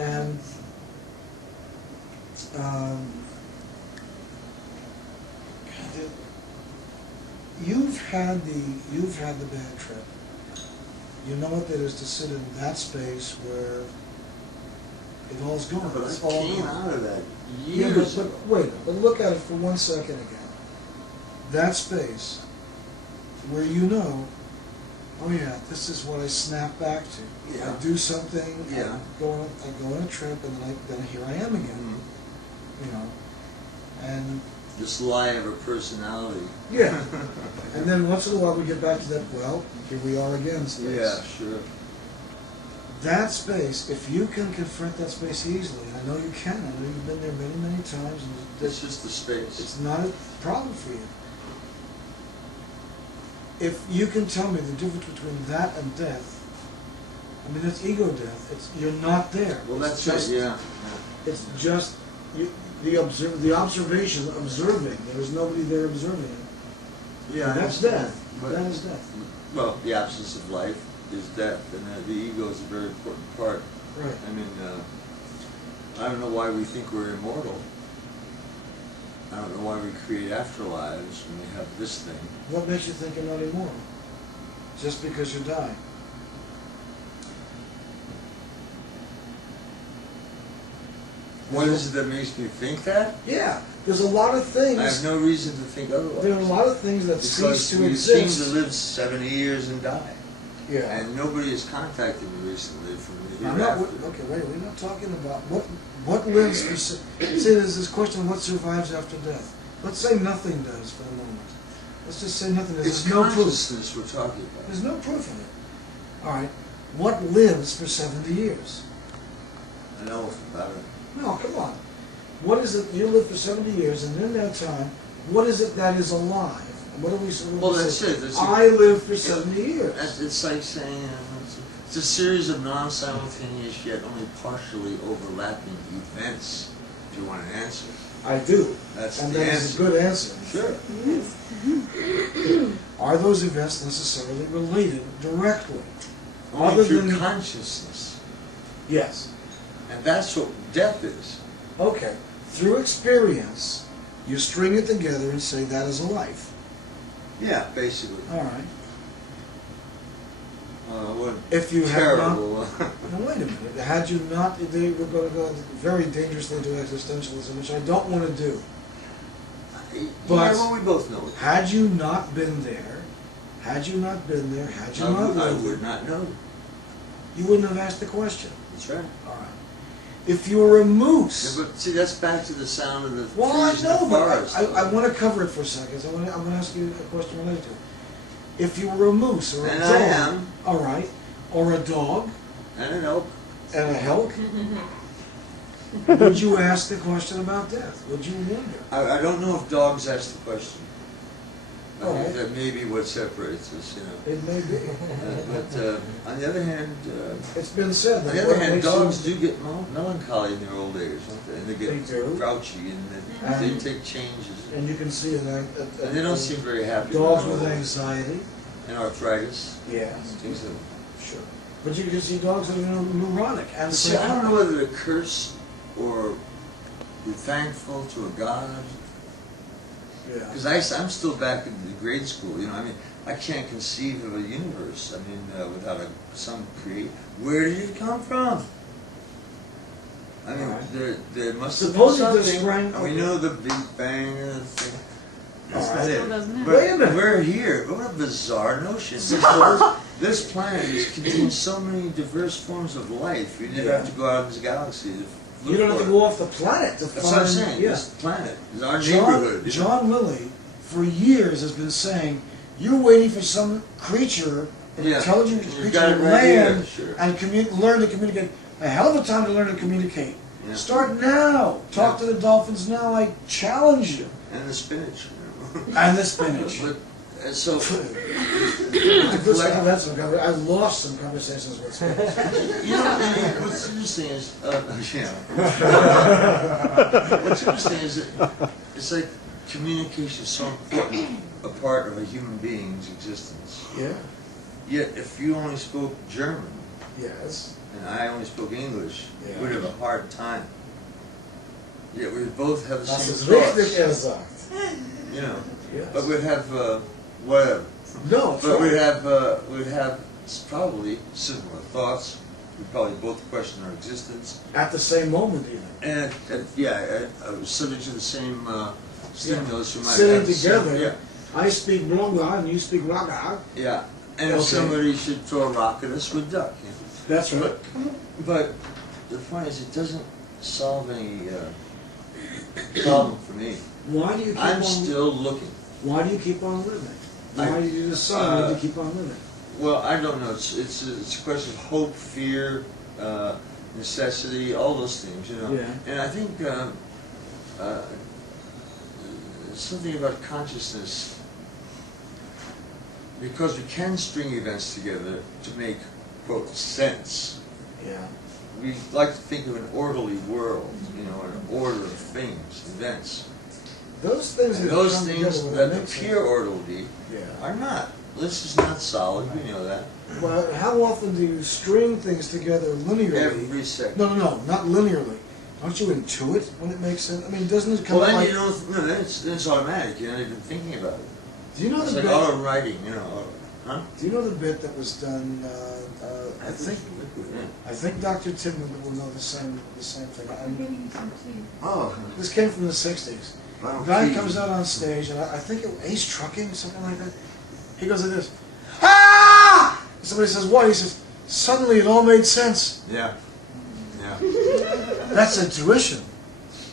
And you've had the bad trip. You know what that is to sit in that space where it all's gone. But It's I all came gone. out of that Yeah, years but ago. wait, but look at it for 1 second again. That space where you know, oh yeah, this is what I snap back to. Yeah. I do something, Yeah. I go on a trip, and then here I am again. Mhm. You know, and This lie of a personality. yeah, and then once in a while we get back to that. Well, here we are again space. Yeah, sure. That space, if you can confront that space easily, and I know you can. I know you've been there many, many times, and It's just the space. it's not a problem for you. If you can tell me the difference between that and death, I mean, it's ego death. It's you're not there. Well, It's that's just, it, yeah. It's just the observation, observing. There's nobody there observing it. Yeah, I That's understand. death. But- That is death. Well, the absence of life is death, and the ego is a very important part. Right. I mean, I don't know why we think we're immortal. I don't know why we create afterlives when we have this thing. What makes you think you're not immoral? Just because you die. What is it that makes me think that? Yeah. There's a lot of things. I have no reason to think otherwise. There are a lot of things that Because cease to we seem exist. to live 70 years and die. Yeah. And nobody has contacted me recently from the I'm not, hereafter. okay, wait, we're not talking about what lives for, say there's this question of what survives after death. Let's say nothing does for the moment. Let's just say nothing does. It's There's no proof. consciousness we're talking about. There's no proof of it. All right, what lives for 70 years? I know about it. No, come on. What is it, you live for 70 years, and in that time, what is it that is alive? And what do we say? Well, that's it. That's I live for 70 years. It's like saying it's a series of non-simultaneous yet only partially overlapping events. If you want an answer, I do. that's And the that answer. is a good answer. Sure. Are those events necessarily related directly? Only Other through than- consciousness, Yes. and that's what death is. Okay. Through experience, you string it together and say that is a life. Yeah, basically. All right. What If you terrible. Now wait a minute. Had you not, they were going to go very dangerously into existentialism, which I don't want to do. But- yeah, well, we both know it. Had you not been there, had you not been there, had you not I lived would there, not know. you wouldn't have asked the question. That's right. All right. If you were a moose. Yeah, but see, that's back to the sound of the Well, I trees in know, the but forest. I want to cover it for a second. So I'm going to ask you a question related to it. If you were a moose or a And dog, I am. all right, or a dog And an elk. and a elk, would you ask the question about death? Would you wonder? I don't know if dogs ask the question. I All think right. that may be what separates us, you know. It may be. But on the other hand, It's been said on that the what other hand, makes dogs you, do get melancholy in their old age, don't they? And they get They do. grouchy and they And- take changes. and you can see it. And they don't seem very happy. dogs when with they're old. anxiety. And arthritis. Yes, Things that sure. But you can see dogs that are neurotic and See, I don't know whether to curse or be thankful to a God. Yeah. Because I'm still back in the grade school, you know, I mean, I can't conceive of a universe, I mean, without some create. Where did it come from? I mean, Alright. there must have been Suppose you just something, sprang- and we know the Big Bang and the thing. That's Alright. not Still it. doesn't it? But Wait a minute. we're here, what a bizarre notion. This planet contains so many diverse forms of life, you never Yeah. have to go out in this galaxy to You look don't have for to it. go off the planet to That's find. what I'm saying, Yeah. this planet is our neighborhood. you know? John Lilly, for years, has been saying, you're waiting for some creature, an Yeah. intelligent You've creature got to it right here, land sure. and learn to communicate. A hell of a time to learn to communicate. Yeah. Start now. Talk Yeah. to the dolphins now. I challenge you. And the spinach. You know? And the spinach. But, and so, I lost some conversations with spinach. you know, and what's interesting is, what's interesting is that it's like communication is so important a part of a human being's existence. Yeah. Yet, if you only spoke German Yes. and I only spoke English, Yeah. we'd have a hard time. Yet we both have the Das same ist richtig, thoughts. sagt. You know, Yes. but we'd have whatever. No, it's But right. we'd have probably similar thoughts. We'd probably both question our existence, At the same moment, even. and subject to the same stimulus. We might Sitting have the same- together, Yeah, I speak Blonga and you speak Raga. yeah. And if Okay. somebody should throw a rock at us, we'd duck. You know? That's right. But the point is, it doesn't solve any problem for me. Why do you keep I'm on? still looking. Why do you keep on living? Why do you decide to keep on living? Well, I don't know. It's a question of hope, fear, necessity, all those things, you know. Yeah. And I think something about consciousness, because we can string events together to make, quote, sense. Yeah. We like to think of an orderly world, you know, an order of things, events. Those things And that those come things together that make sense. appear orderly Yeah. are not. This is not solid, we know that. Well, how often do you string things together linearly? Every second. No, not linearly. Don't you intuit when it makes sense? I mean, doesn't it come Well, out then like... you don't, no, then it's automatic, you're not even thinking about it. Do you know It's the like bit? auto writing, you know, huh? Do you know the bit that was done? I think, yeah. I think Dr. Tidman will know the same thing. I'm getting you some tea. Oh. This came from the '60s. Wow, A guy geez. comes out on stage, and I think he's trucking, something like that. He goes like this, ah! Somebody says, what? He says, suddenly it all made sense. Yeah, yeah. That's intuition.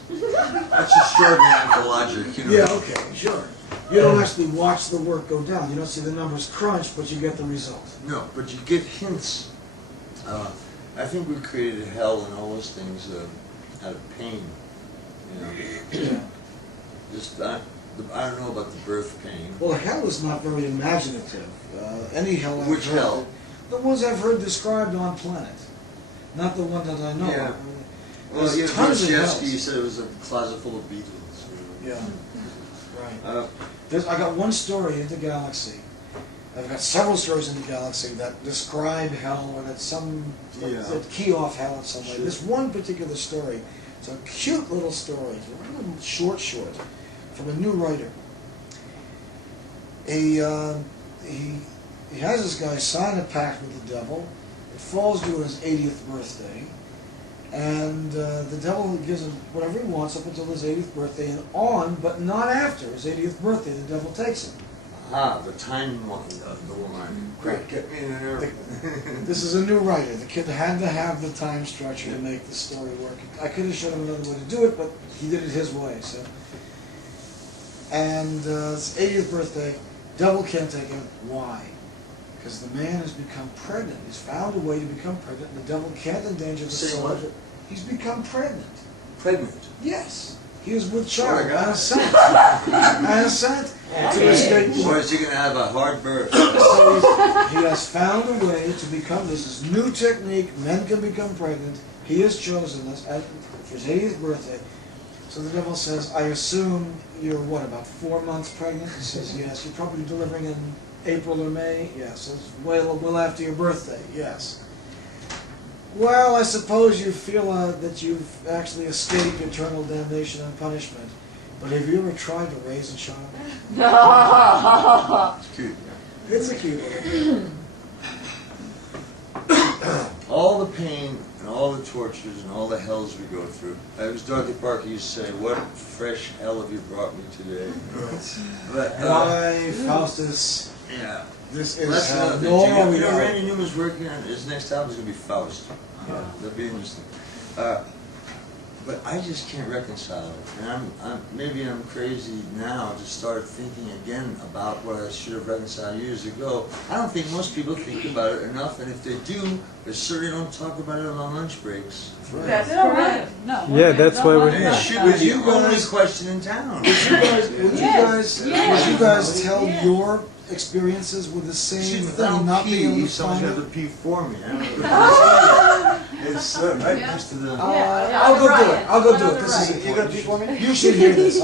That's extraordinary logic, you know. Yeah, okay, sure. You don't actually watch the work go down. You don't see the numbers crunch, but you get the result. No, but you get hints. I think we created hell and all those things out of pain, you know. Yeah. Just, I don't know about the birth pain. Well, hell is not very imaginative. Any hell I've Which heard, hell? the ones I've heard described on planet. Not the one that I know Yeah. of. Well, There's you know, tons of Dostoevsky hells. said it was a closet full of Beatles. Yeah, right. Uh, I got one story in the galaxy. I've got several stories in the galaxy that describe hell, and it's some that key off hell in some way. Sure. This one particular story, it's a cute little story, it's a little short, from a new writer. He has this guy sign a pact with the devil. It falls due on his 80th birthday. And the devil gives him whatever he wants up until his 80th birthday and on, but not after his 80th birthday. The devil takes him. the time one, the one. Right. Get me in there. This is a new writer. The kid had to have the time structure to make the story work. I could have shown him another way to do it, but he did it his way. So, and his 80th birthday, devil can't take him. Why? Because the man has become pregnant. He's found a way to become pregnant, and the devil can't endanger the Say soul. what? He's become pregnant. Pregnant. Yes. He is with child. Swear to God. And sent to escape. Or is he going to have a hard birth? So he has found a way to become, this is new technique, men can become pregnant. He has chosen this for his 80th birthday. So the devil says, I assume you're what, about 4 months pregnant? He says, yes. You're probably delivering in April or May? Yes. It's well after your birthday? Yes. Well, I suppose you feel that you've actually escaped eternal damnation and punishment. But have you ever tried to raise a child? It's cute. It's a cute one. All the pain and all the tortures and all the hells we go through. It was Dorothy Parker used to say, "What fresh hell have you brought me today?" But Why, Faustus, yeah, this well, is that's how another thing. no, You know, Randy Newman's working on his next album is going to be Faust. Yeah. That'll be interesting. But I just can't reconcile it. And maybe I'm crazy now to start thinking again about what I should have reconciled years ago. I don't think most people think about it enough, and if they do, they certainly don't talk about it on lunch breaks. That's correct. No. Yeah, that's why we're And here. it should be the only question in town. Would Yes. you guys tell your experiences with the same Excuse me, if I thing, don't not being pee, able to someone's find got to it? pee for me. I don't know. It's right next to the... I'll go do it. I'll go do it. This is Right. important. You should hear this.